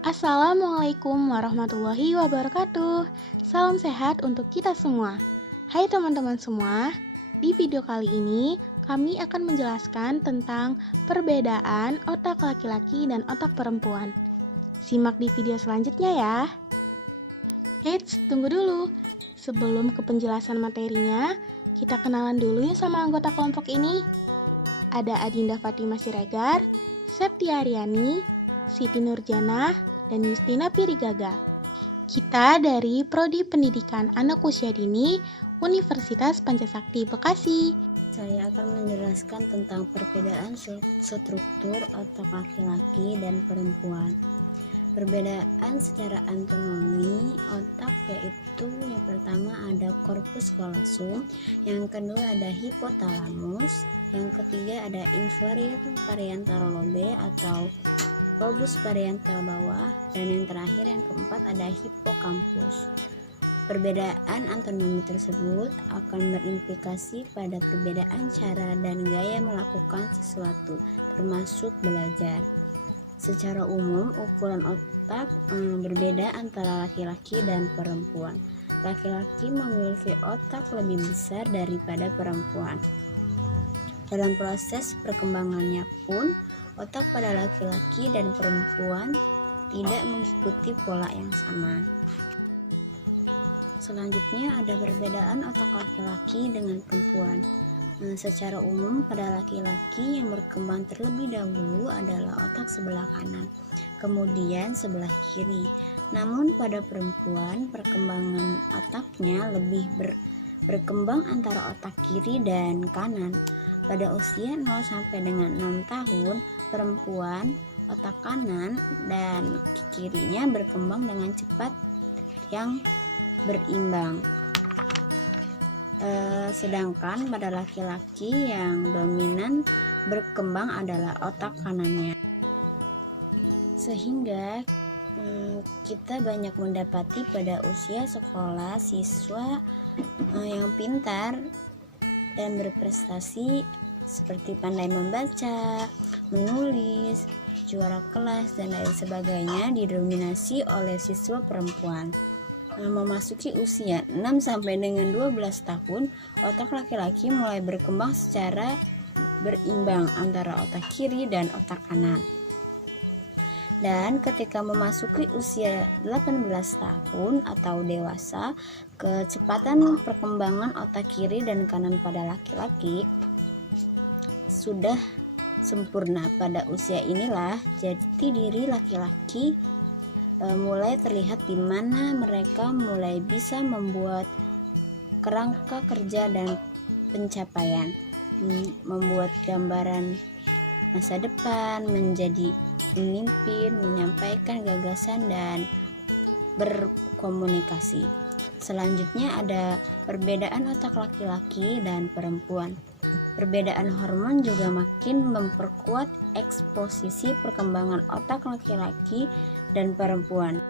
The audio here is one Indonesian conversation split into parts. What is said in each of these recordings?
Assalamualaikum warahmatullahi wabarakatuh. Salam sehat untuk kita semua. Hai teman-teman semua, di video kali ini kami akan menjelaskan tentang perbedaan otak laki-laki dan otak perempuan. Simak di video selanjutnya ya. Eits, tunggu dulu. Sebelum ke penjelasan materinya, kita kenalan dulu yuk sama anggota kelompok ini. Ada Adinda Fatimah Siregar, Septia Aryani, Siti Nurjanah, dan Justina Pirigaga. Kita dari Prodi Pendidikan Anak Usia Dini, Universitas Pancasakti Bekasi. Saya akan menjelaskan tentang perbedaan struktur otak laki-laki dan perempuan. Perbedaan secara anatomi otak yaitu yang pertama ada corpus callosum, yang kedua ada hipotalamus, yang ketiga ada inferior parietal lobe atau lobus parietal bawah, dan yang terakhir yang keempat ada hippocampus. Perbedaan anatomi tersebut akan berimplikasi pada perbedaan cara dan gaya melakukan sesuatu, termasuk belajar. Secara umum, ukuran otak berbeda antara laki-laki dan perempuan. Laki-laki memiliki otak lebih besar daripada perempuan. Dalam proses perkembangannya pun, otak pada laki-laki dan perempuan tidak mengikuti pola yang sama. Selanjutnya ada perbedaan otak laki-laki dengan perempuan. Secara umum pada laki-laki yang berkembang terlebih dahulu adalah otak sebelah kanan, kemudian sebelah kiri. Namun pada perempuan perkembangan otaknya lebih berkembang antara otak kiri dan kanan. Pada usia 0 sampai dengan 6 tahun, perempuan otak kanan dan kirinya berkembang dengan cepat yang berimbang. Sedangkan pada laki-laki yang dominan berkembang adalah otak kanannya. Sehingga kita banyak mendapati pada usia sekolah siswa yang pintar dan berprestasi seperti pandai membaca, menulis, juara kelas, dan lain sebagainya didominasi oleh siswa perempuan. Memasuki usia 6 sampai dengan 12 tahun, otak laki-laki mulai berkembang secara berimbang antara otak kiri dan otak kanan. Dan ketika memasuki usia 18 tahun atau dewasa, kecepatan perkembangan otak kiri dan kanan pada laki-laki sudah sempurna. Pada usia inilah jati diri laki-laki mulai terlihat, di mana mereka mulai bisa membuat kerangka kerja dan pencapaian, membuat gambaran masa depan, menjadi pemimpin, menyampaikan gagasan, dan berkomunikasi. Selanjutnya ada perbedaan otak laki-laki dan perempuan. Perbedaan hormon juga makin memperkuat eksposisi perkembangan otak laki-laki dan perempuan.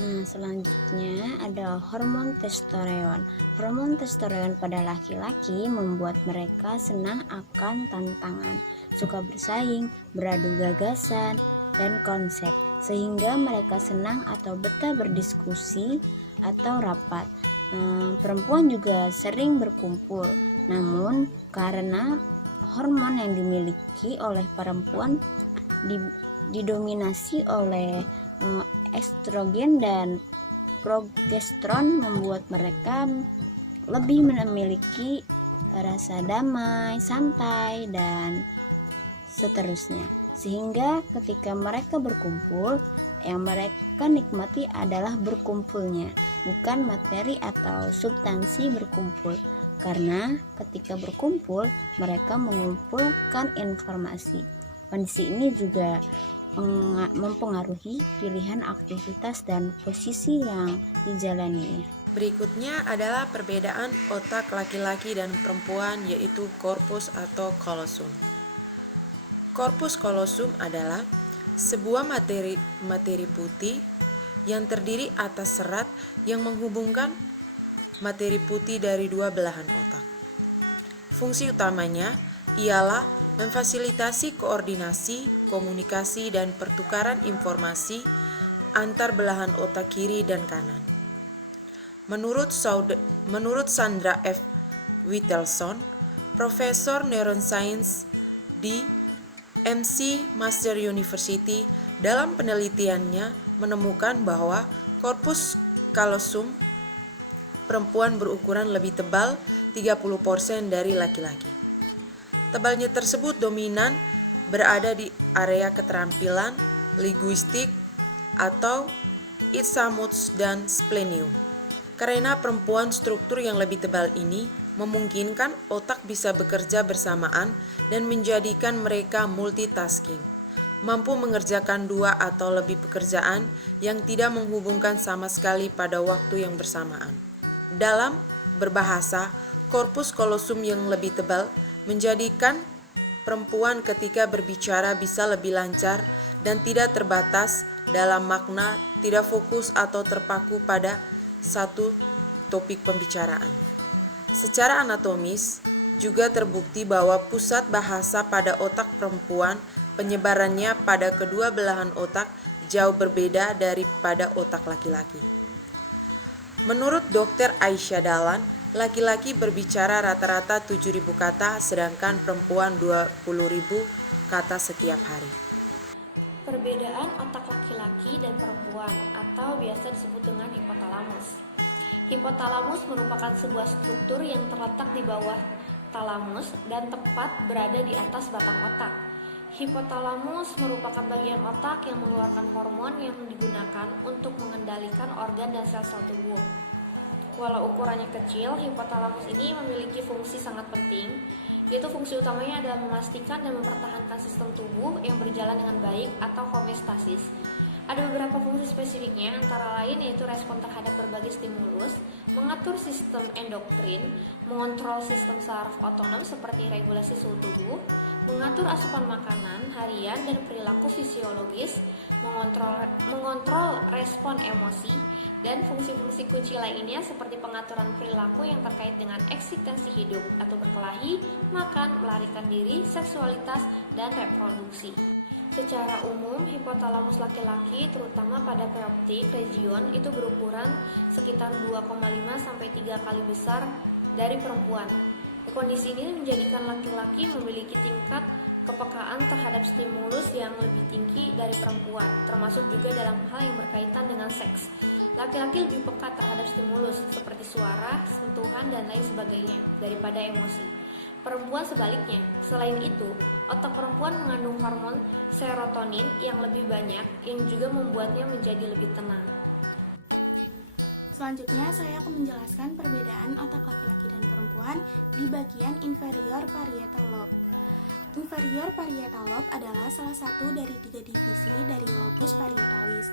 Selanjutnya ada hormon testosteron. Hormon testosteron pada laki-laki membuat mereka senang akan tantangan, suka bersaing, beradu gagasan, dan konsep, sehingga mereka senang atau betah berdiskusi atau rapat. Perempuan juga sering berkumpul, namun karena hormon yang dimiliki oleh perempuan didominasi oleh estrogen dan progesteron, membuat mereka lebih memiliki rasa damai, santai, dan seterusnya. Sehingga ketika mereka berkumpul, yang mereka nikmati adalah berkumpulnya, bukan materi atau substansi berkumpul. Karena ketika berkumpul, mereka mengumpulkan informasi. Kondisi ini juga mempengaruhi pilihan aktivitas dan posisi yang dijalani. Berikutnya adalah perbedaan otak laki-laki dan perempuan, yaitu korpus atau kolosum. Korpus kolosum adalah sebuah materi putih yang terdiri atas serat yang menghubungkan materi putih dari dua belahan otak. Fungsi utamanya ialah memfasilitasi koordinasi, komunikasi dan pertukaran informasi antar belahan otak kiri dan kanan. Menurut Sandra F. Whittelson, Profesor Neuroscience di McMaster University, dalam penelitiannya menemukan bahwa korpus callosum perempuan berukuran lebih tebal 30% dari laki-laki. Tebalnya tersebut dominan berada di area keterampilan linguistik atau isthmus dan splenium. Karena perempuan, struktur yang lebih tebal ini memungkinkan otak bisa bekerja bersamaan dan menjadikan mereka multitasking, mampu mengerjakan 2 atau lebih pekerjaan yang tidak menghubungkan sama sekali pada waktu yang bersamaan. Dalam berbahasa, korpus callosum yang lebih tebal menjadikan perempuan ketika berbicara bisa lebih lancar dan tidak terbatas dalam makna tidak fokus atau terpaku pada satu topik pembicaraan. Secara anatomis, juga terbukti bahwa pusat bahasa pada otak perempuan penyebarannya pada kedua belahan otak jauh berbeda daripada otak laki-laki. Menurut Dr. Aisyah Dahlan, laki-laki berbicara rata-rata 7.000 kata, sedangkan perempuan 20.000 kata setiap hari. Perbedaan otak laki-laki dan perempuan atau biasa disebut dengan hipotalamus. Hipotalamus merupakan sebuah struktur yang terletak di bawah talamus dan tepat berada di atas batang otak. Hipotalamus merupakan bagian otak yang mengeluarkan hormon yang digunakan untuk mengendalikan organ dan sel-sel tubuh. Walau ukurannya kecil, hipotalamus ini memiliki fungsi sangat penting, yaitu fungsi utamanya adalah memastikan dan mempertahankan sistem tubuh yang berjalan dengan baik atau homeostasis. Ada beberapa fungsi spesifiknya, antara lain yaitu respon terhadap berbagai stimulus, mengatur sistem endokrin, mengontrol sistem saraf otonom seperti regulasi suhu tubuh, mengatur asupan makanan harian dan perilaku fisiologis, mengontrol respon emosi, dan fungsi-fungsi kunci lainnya seperti pengaturan perilaku yang terkait dengan eksistensi hidup atau berkelahi, makan, melarikan diri, seksualitas, dan reproduksi. Secara umum, hipotalamus laki-laki terutama pada preoptic region itu berukuran sekitar 2,5 sampai 3 kali besar dari perempuan. Kondisi ini menjadikan laki-laki memiliki tingkat kepekaan terhadap stimulus yang lebih tinggi dari perempuan, termasuk juga dalam hal yang berkaitan dengan seks. Laki-laki lebih peka terhadap stimulus seperti suara, sentuhan, dan lain sebagainya daripada emosi. Perempuan sebaliknya. Selain itu, otak perempuan mengandung hormon serotonin yang lebih banyak yang juga membuatnya menjadi lebih tenang. Selanjutnya, saya akan menjelaskan perbedaan otak laki-laki dan perempuan di bagian inferior parietal lobe. Inferior parietal lobe adalah salah satu dari 3 divisi dari lobus parietalis,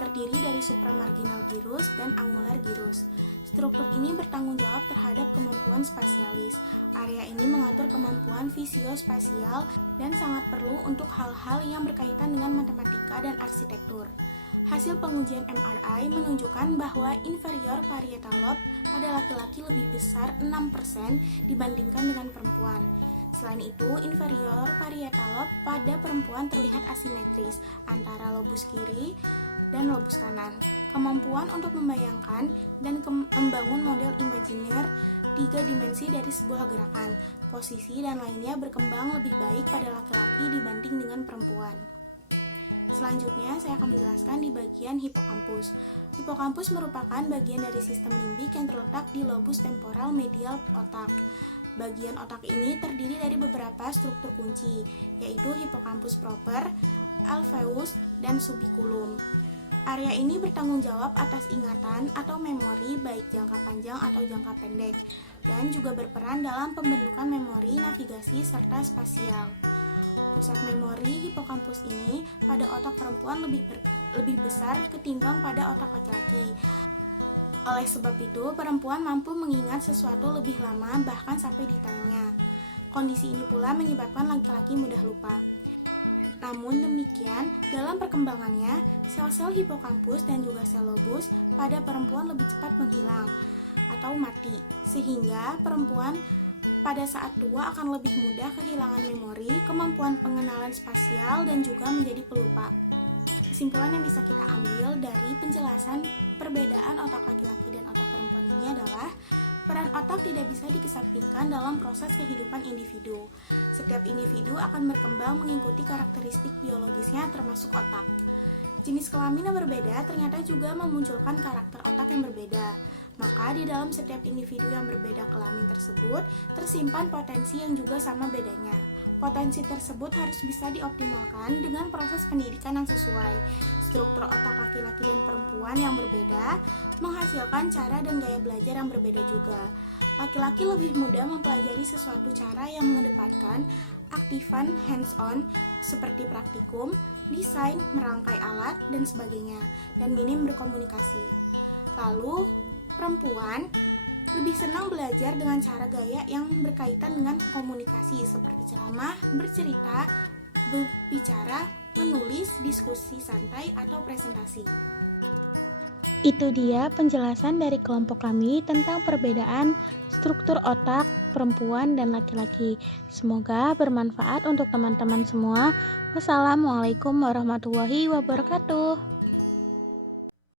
terdiri dari supramarginal gyrus dan angular gyrus. Struktur ini bertanggung jawab terhadap kemampuan spasialis. Area ini mengatur kemampuan fisiospasial dan sangat perlu untuk hal-hal yang berkaitan dengan matematika dan arsitektur. Hasil pengujian MRI menunjukkan bahwa inferior parietal lobe pada laki-laki lebih besar 6% dibandingkan dengan perempuan. Selain itu, inferior parietal lobe pada perempuan terlihat asimetris antara lobus kiri dan lobus kanan. Kemampuan untuk membayangkan dan membangun model imajiner 3 dimensi dari sebuah gerakan, posisi, dan lainnya berkembang lebih baik pada laki-laki dibanding dengan perempuan. Selanjutnya, saya akan menjelaskan di bagian hipokampus. Hipokampus merupakan bagian dari sistem limbik yang terletak di lobus temporal medial otak. Bagian otak ini terdiri dari beberapa struktur kunci, yaitu hipokampus proper, alveus, dan subiculum. Area ini bertanggung jawab atas ingatan atau memori baik jangka panjang atau jangka pendek, dan juga berperan dalam pembentukan memori, navigasi, serta spasial. Pusat memori hipokampus ini pada otak perempuan lebih besar ketimbang pada otak laki-laki. Oleh sebab itu, perempuan mampu mengingat sesuatu lebih lama, bahkan sampai detailnya. Kondisi ini pula menyebabkan laki-laki mudah lupa. Namun demikian, dalam perkembangannya, sel-sel hipokampus dan juga sel lobus pada perempuan lebih cepat menghilang atau mati, sehingga perempuan pada saat tua akan lebih mudah kehilangan memori, kemampuan pengenalan spasial, dan juga menjadi pelupa. Kesimpulan yang bisa kita ambil dari penjelasan perbedaan otak laki-laki dan otak perempuan ini adalah peran otak tidak bisa dikesampingkan dalam proses kehidupan individu. Setiap individu akan berkembang mengikuti karakteristik biologisnya termasuk otak. Jenis kelamin yang berbeda ternyata juga memunculkan karakter otak yang berbeda. Maka di dalam setiap individu yang berbeda kelamin tersebut tersimpan potensi yang juga sama bedanya. Potensi tersebut harus bisa dioptimalkan dengan proses pendidikan yang sesuai. Struktur otak laki-laki dan perempuan yang berbeda menghasilkan cara dan gaya belajar yang berbeda juga. Laki-laki lebih mudah mempelajari sesuatu cara yang mengedepankan aktifan hands-on seperti praktikum, desain, merangkai alat, dan sebagainya, dan minim berkomunikasi. Lalu, perempuan lebih senang belajar dengan cara gaya yang berkaitan dengan komunikasi seperti ceramah, bercerita, berbicara, menulis, diskusi santai, atau presentasi. Itu dia penjelasan dari kelompok kami tentang perbedaan struktur otak perempuan dan laki-laki. Semoga bermanfaat untuk teman-teman semua. Wassalamualaikum warahmatullahi wabarakatuh.